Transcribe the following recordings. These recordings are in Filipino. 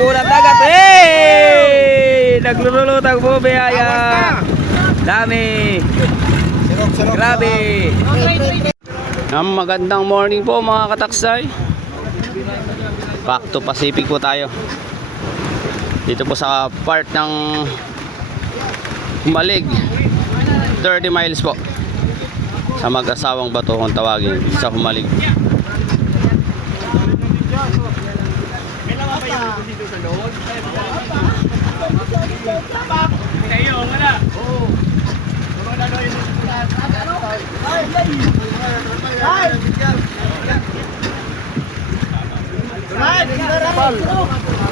po ng dagat. Hey! Naglulutang po biyaya. Dami. Grabe. Magandang morning po mga kataksay. Back to Pacific po tayo. Dito po sa part ng Humalig. 30 miles po. Sa mag-asawang bato kung tawagin sa Humalig.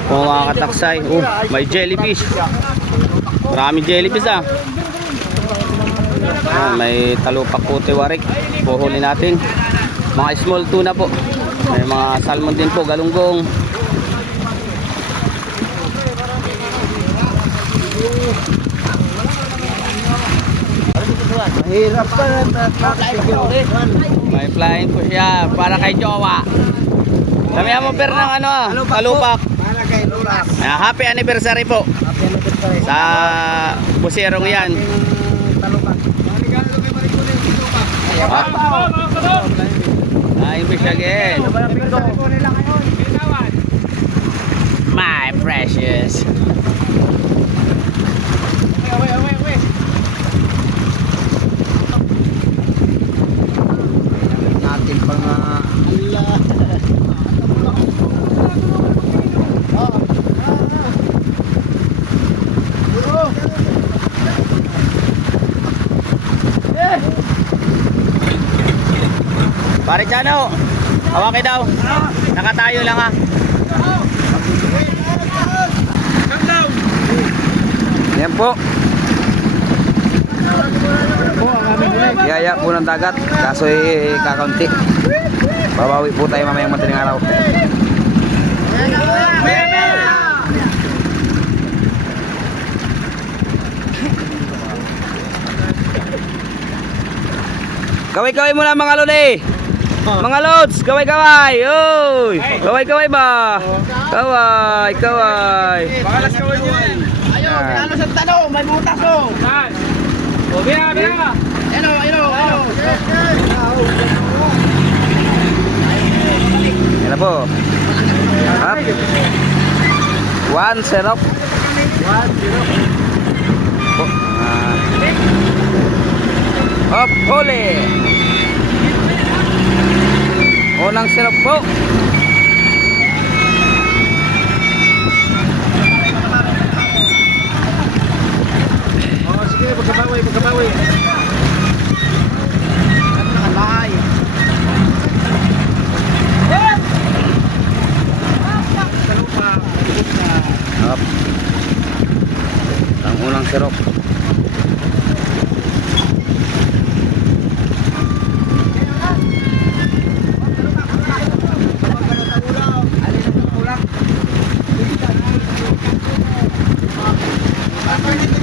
Kung mga kataksay, may jellyfish. Maraming jellyfish may talupak puti warik. Puhuli natin. Mga small tuna po. May mga salmon din po, galunggong. Mahirap pa na. May flying po siya para kay jowa. Samihan mo per ng talupak. Para kay Luras. Happy anniversary po sa buserong yan. Flying fish again. My precious. Natin pa nga. Pare Chano, hawaki daw. Nakatayo lang ha. Yan po. Yaya po ng dagat. Kaso kakaunti. Babawi po tayo mamayang madaling araw. Kaway-kaway muna mga lodi. Mga lods, kaway-kaway. Oy, kaway-kaway ba? Kaway, kaway. Bakalas kaway nyo yan. Ayaw, pinalo sa tanong. May butas o. O, biya, biya. Ano. Yan na po. Up. 1-0. Up, huli. Unang sirap po. Sige, magkabawi. Nakabahay. Up. Ang unang sirap.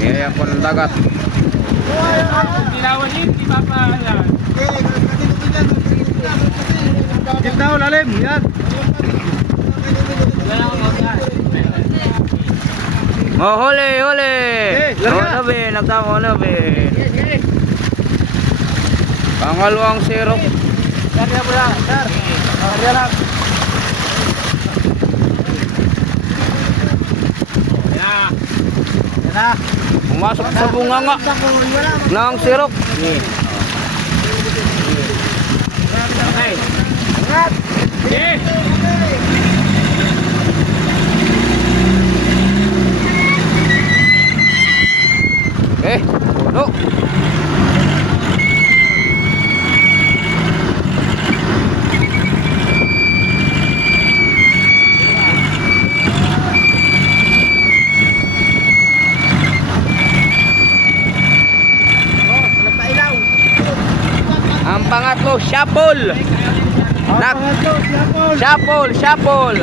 Kaya po ng dagat. Dilawan yun, di ba pa alam? Gitna o lalim, yan. Oh, huli. Huli, nagkakahuli. Pangalawang sirok. Kaya mo lang, sir. Kaya lang. Yan. Pumasok sa bunganga ng sirok. Okay. Ingat. Puno. Ang pangatlo, shuffle. Shuffle.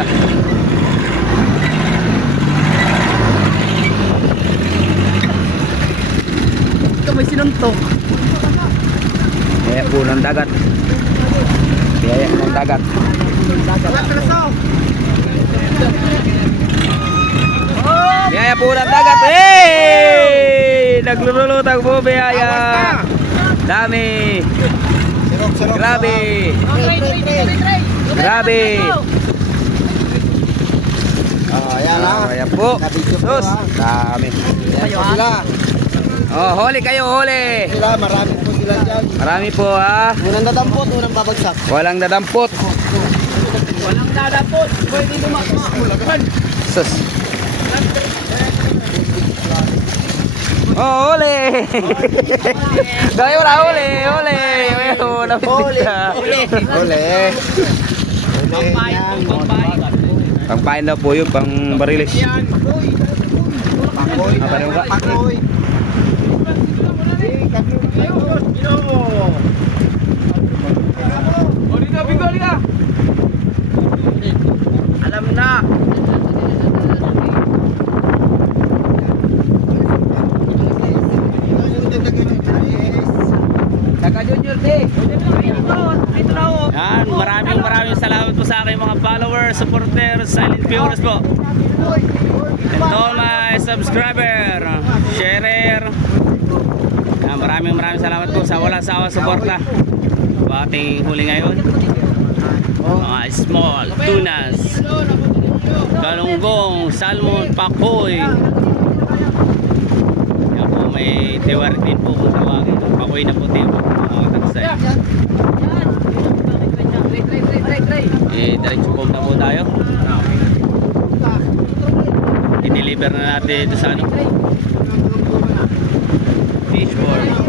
Ito may sinuntok. Kaya po ng dagat. Kaya ng dagat. po ng dagat. Hey! Naglulutang po biyaya. Dami. Grabe. Grabe. Oh, ayan ha. Ayan po. Nabidyo po Sus. ha. Dami. Ayan po sila. Oh, huli kayo, huli. Sila, marami po sila dyan. Marami po ha. Unang dadampot, unang babagsak. Walang dadampot. Walang dadapot. Pwede lumakman. Sus. Oh, huli. Dahil wala huli, huli. Ayun, napit na. Uli. Pampay. Pampay. Pangpain daw po yun, pang barilis. Pakoy. Ah, paano ba? Pakoy. Alam na. Kaka Junior D. Dito na ako. Yan, maraming salamat po sa aking mga followers, supporters, silent viewers po. And to all my subscriber, sharer. Yan, maraming salamat po sa walang sawa suporta. Sa ating huli ngayon. Mga small tunas, galunggong, salmon, pakoy. Yan po, may tiwari din po kung tawagin. Pakoy na puti po, mga kataksay. Diretso po na po tayo. I-deliver na natin ito sa ano, fish board.